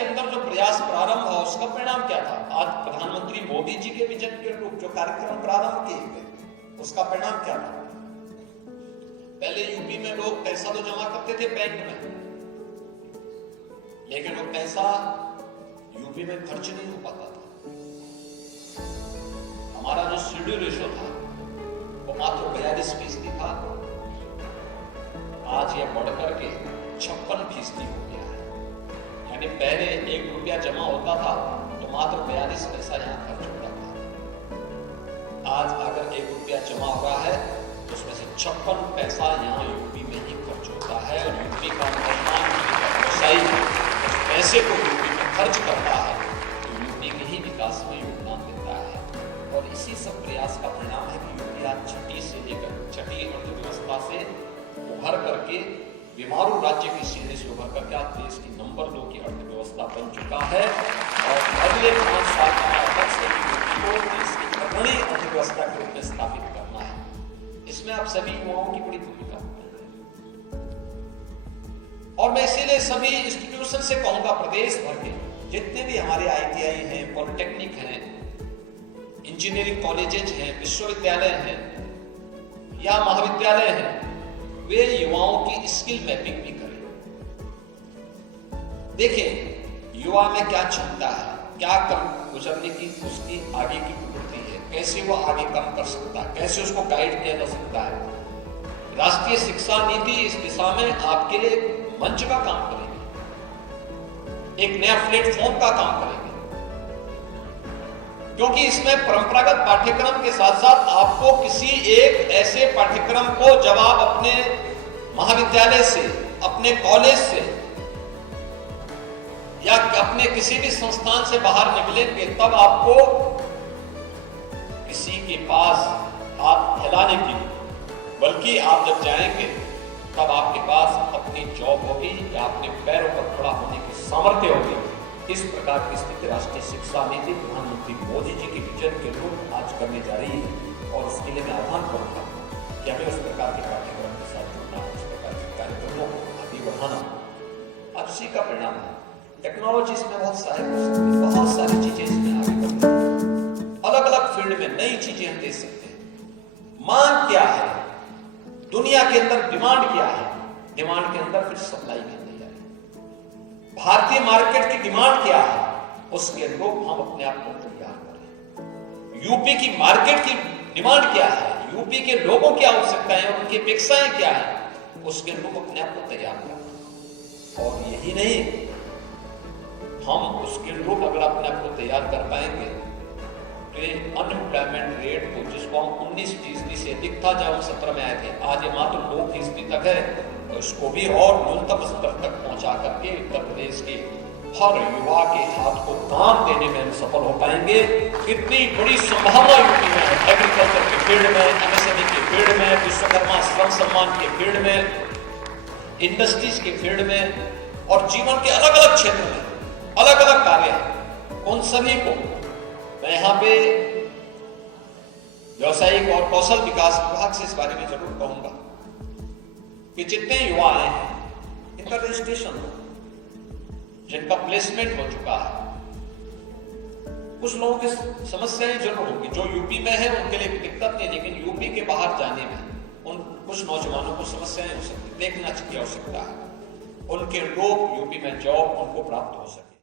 के अंदर जो प्रयास प्रारंभ हुआ उसका परिणाम क्या था? आज प्रधानमंत्री मोदी जी के विजन के अनुरूप जो कार्यक्रम प्रारंभ किए गए उसका परिणाम क्या था? पहले यूपी में लोग पैसा तो जमा करते थे बैंक में, लेकिन वो पैसा यूपी में खर्च नहीं हो पाता था। हमारा जो सीडी रेशो था वो मात्र 42% था, आज यह बढ़कर के 56% हो गया है। यानी पहले 1 रुपया जमा होता था तो मात्र 42 पैसा यहाँ खर्च होता था। आज अगर 1 रुपया जमा हो रहा है तो उसमें से 56 पैसा यहाँ यूपी में ही खर्च होता है, और यूपी का व्यवसायी उस पैसे को यूपी में खर्च करता है तो यूपी के ही विकास में योगदान देता है। और इसी सब प्रयास का परिणाम है कि यूपी आज छठी अर्थव्यवस्था से उभर करके बीमारू राज्य की श्रेणी से उभर करके आज देश की नंबर 2 की अर्थव्यवस्था बन चुका है। और अगले 5 साल तक से यूपी को देश की अग्रणी अर्थव्यवस्था के रूप में स्थापित करना है। इसमें आप सभी युवाओं की बड़ी भूमिका होती है, और मैं इसीलिए सभी इंस्टीट्यूशन से कहूंगा, प्रदेश भर के जितने भी हमारे ITI हैं, पॉलिटेक्निक हैं, इंजीनियरिंग कॉलेजेज हैं, विश्वविद्यालय हैं या महाविद्यालय हैं, वे युवाओं की स्किल मैपिंग भी करें। देखें युवा में क्या क्षमता है, क्या कर गुजरने की उसकी आगे की प्रवृत्ति है, कैसे वो आगे काम कर सकता है, कैसे उसको गाइड किया जा सकता है। राष्ट्रीय शिक्षा नीति इस दिशा में आपके लिए मंच का काम करेगी, एक नया प्लेटफॉर्म का काम करेगी, क्योंकि इसमें परंपरागत पाठ्यक्रम के साथ साथ आपको किसी एक ऐसे पाठ्यक्रम को जब आप अपने महाविद्यालय से, अपने कॉलेज से या अपने किसी भी संस्थान से बाहर निकलेंगे तब आपको किसी के पास हाथ फैलाने की, बल्कि आप जब जाएंगे तब आपके पास अपनी जॉब होगी या अपने पैरों पर खड़ा होने की सामर्थ्य होगी। इस प्रकार की स्थिति राष्ट्रीय शिक्षा नीति प्रधानमंत्री मोदी जी के विजन के रूप आज करने जा रही है, और उसके लिए मैं आह्वान करूंगा कि हमें उस प्रकार के पाठ्यक्रम के साथ जुड़ना, उस प्रकार के कार्यक्रमों को आगे बढ़ाना। अब इसी का परिणाम है टेक्नोलॉजी इसमें बहुत सहायक हो सकती है, बहुत सारी चीजें इसमें आगे बढ़ रही है, अलग अलग फील्ड में नई चीजें हम दे सकते हैं। मांग क्या है, दुनिया के अंदर डिमांड क्या है, डिमांड के अंदर फिर सप्लाई की तैयारी, भारतीय मार्केट की डिमांड क्या है, उसके अनुरूप हम अपने आप को तैयार करें। यूपी की मार्केट की डिमांड क्या है, यूपी के लोगों की आवश्यकताएं और उनकी अपेक्षाएं क्या है, उसके अनुरूप अपने आप को तैयार करना। और यही नहीं, हम उसके अनुरूप अगर अपने आप को तैयार कर पाएंगे तो अनएम्प्लॉयमेंट रेट को, जिसको हम 19% से अधिक था जब हम 17 में आए थे, आज ये मात्र 2% तक है, तो इसको भी और न्यूनतम स्तर तक पहुंचा करके उत्तर प्रदेश के हर युवा के हाथ को काम देने में हम सफल हो पाएंगे। कितनी बड़ी संभावना यूपी में है, एग्रीकल्चर के फील्ड में, MSME के फील्ड में, विश्वकर्मा श्रम सम्मान के फील्ड में, इंडस्ट्रीज के फील्ड में, और जीवन के अलग अलग क्षेत्र में अलग अलग कार्य हैं। उन सभी को मैं यहाँ पे व्यावसायिक और कौशल विकास विभाग से इस बारे में जरूर कहूंगा कि जितने युवा आए हैं इनका रजिस्ट्रेशन हो, जिनका प्लेसमेंट हो चुका है। कुछ लोगों की समस्याएं जरूर होंगी, जो यूपी में है उनके लिए दिक्कत नहीं, लेकिन यूपी के बाहर जाने में उन कुछ नौजवानों को समस्याएं हो सकती, देखना की आवश्यकता है, उनके लोग यूपी में जॉब उनको प्राप्त हो सकती।